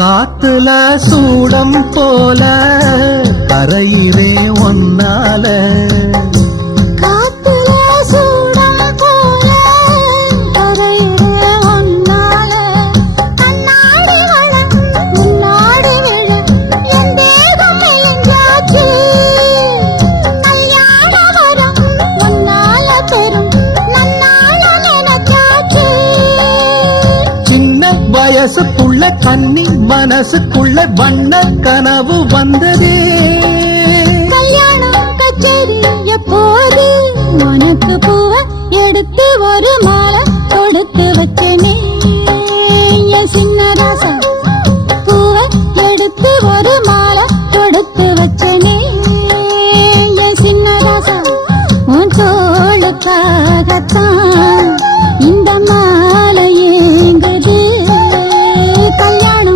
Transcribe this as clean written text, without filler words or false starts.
காத்துல சூடம் போல கரையிலே ஒன்னால வயசுக்குள்ள கன்னி மனசுக்குள்ள வண்ண கனவு வந்ததே. கல்யாணம் கச்சேரி எப்போது உனக்கு பூவ எடுத்து ஒரு மாலை கொடுத்து